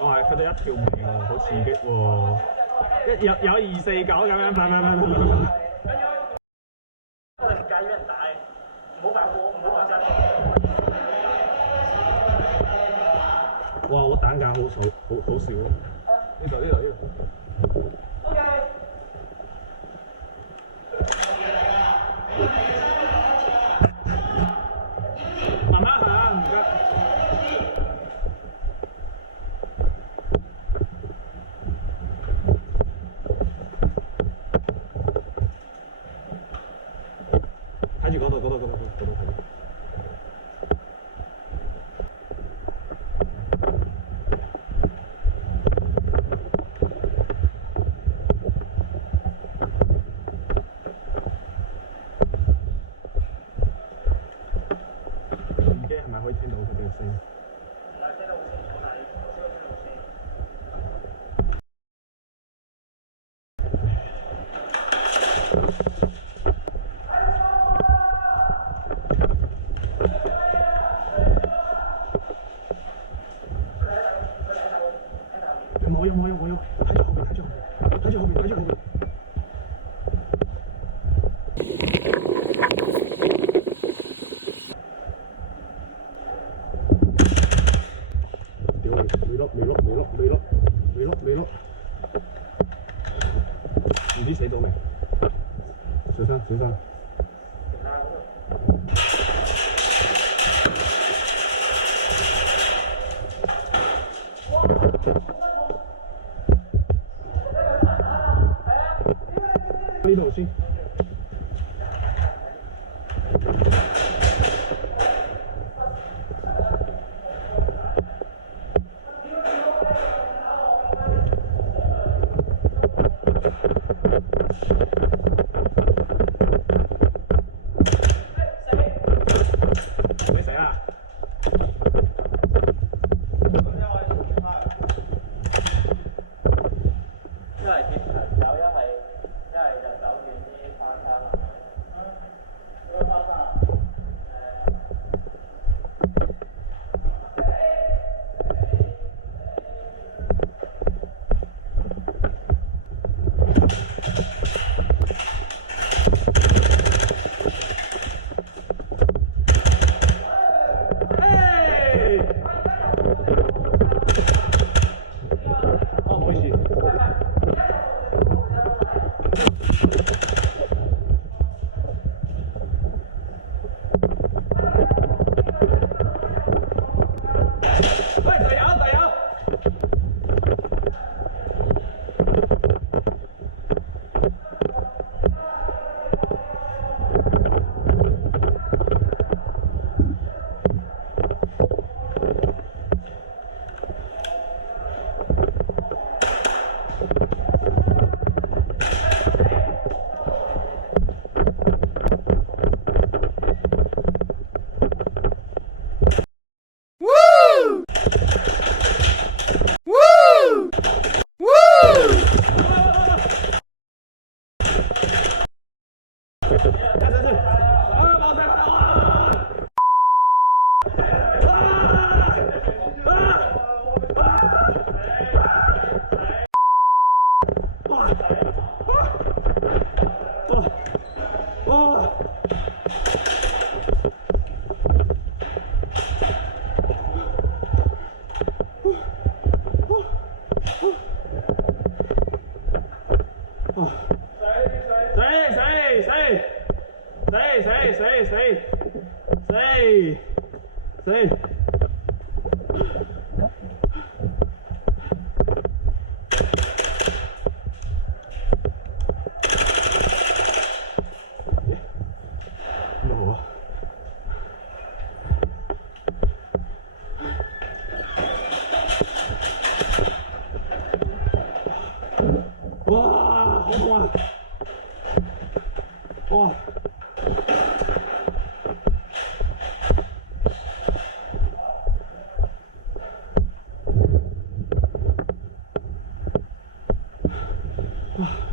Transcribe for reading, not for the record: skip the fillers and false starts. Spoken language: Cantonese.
哇！佢哋一條命喎，好刺激喎！有249咁樣，快！我哋界俾人打，唔好爆火，唔好爆炸。哇！我彈架好少咯。呢度。OK。慢慢行，唔該。睇住嗰度睇住。耳機係咪可以聽到佢哋嘅聲？唔係聽到好清楚，但係我聽到聲。我有，睇住後面。屌未碌，唔知死咗未？小心。呢度先。會死啊！一係貼牆走，一係就走遠啲翻山啦。點樣翻山啊？死！哇，好痛啊！哇！啊！